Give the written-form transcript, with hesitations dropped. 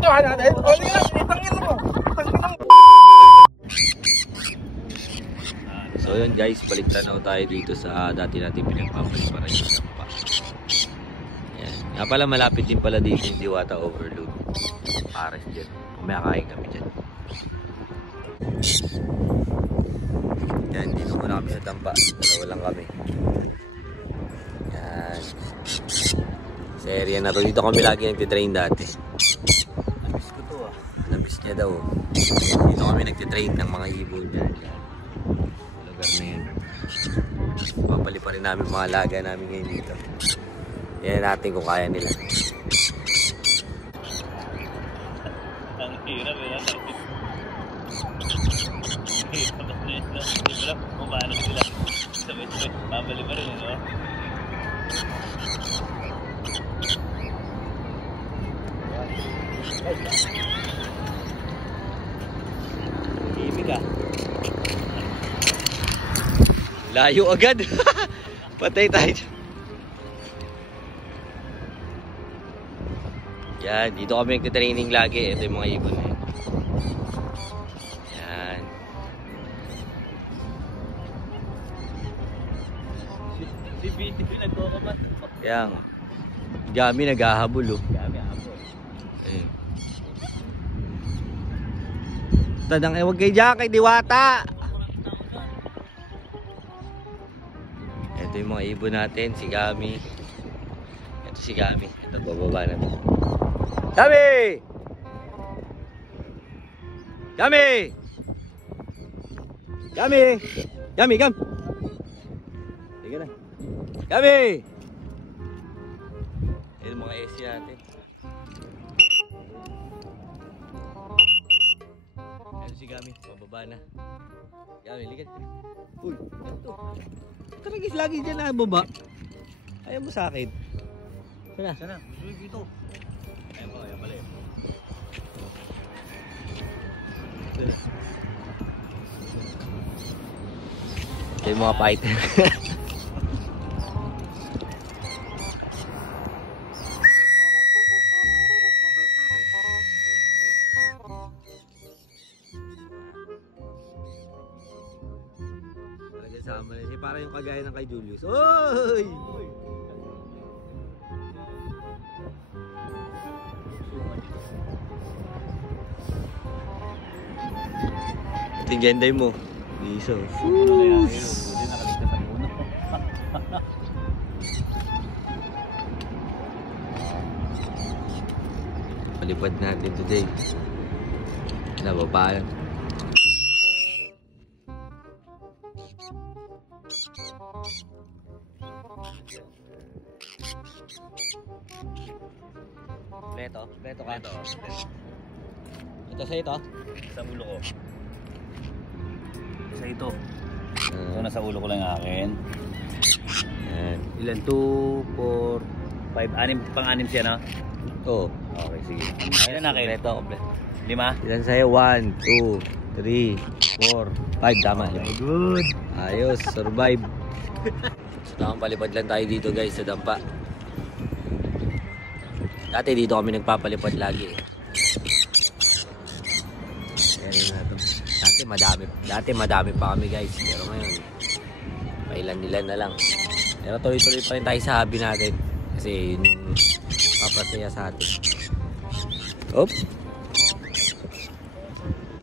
Tuhan natin. O, hindi lang. Itangin mo. So yun guys, balik tanaw tayo dito sa dati natin pinagpapaliparan yung dampa. Yan. Nga pala malapit din pala dito yung Diwata Overload. Pares dyan. Kumakain kami dyan. Yan, dito muna kami sa dampa. Dalawa lang kami. Yan. Sa area na to, dito kami lagi nagtitrain dati. Nabis ko to ah. Nabis niya daw. Dito kami nagtitrain ng mga ibon dyan. Na yan. Papali pa rin namin mga alaga namin ngayon dito. Yan natin kung kaya nila. Ang hirap eh. Ang hirap. Hindi mo lang kung paano sila. Sabay-sabay. Papali pa rin eh, no? Ibig ah. Layo agad. Patay tayo. Yan, dito kami nagtitraining lagi. Ito yung mga ibon eh. Yan. Si BT nagkakamat. Yan. Gami naghahabol oh. Gami habol. Eh. Tadang ewan kay Jack, kay Diwata. Ito yung mga ibon natin, si Gami. Ito si Gami. Ito, bababa na ito. Gami! Gami! Gami! Gami, Gam! Sige na. Gami! Ito yung mga SC natin. Ito si Gami, bababa na. Gami, ligat. Uy, ano to? Taragis lagi dyan na baba. Ayaw mo sa akin. Sana? Sana, gusto dito. Ayan pala yun. Ito yung mga fighter. Sama na siya. Para yung kagaya ng kay Julius. Oy! Tinggenday mo. Iso. Palipad natin today. Nababa. Pleto ka. Ito sa ito? Sa ulo ko. Sa ito. So nasa ulo ko lang yung akin. Yan. Ilan? 2, 4, 5, 6. Pang-6 siya na? Oo. Okay, sige. Ilan na kayo? Kompleto, kompleto. 5? Ilan sa'yo? 1, 2, 3, 4, 5. Tama. Okay, good. Ayos, survive. Tamang palipad lang tayo dito guys sa dampa. Dati dito kami nagpapalipad lagi. Ayan na to. Dati madami pa kami guys. Pero ngayon, pailan-ilan na lang. Pero tuloy-tuloy pa rin tayo sa hobby natin. Kasi yun yung papasaya sa atin. Oop.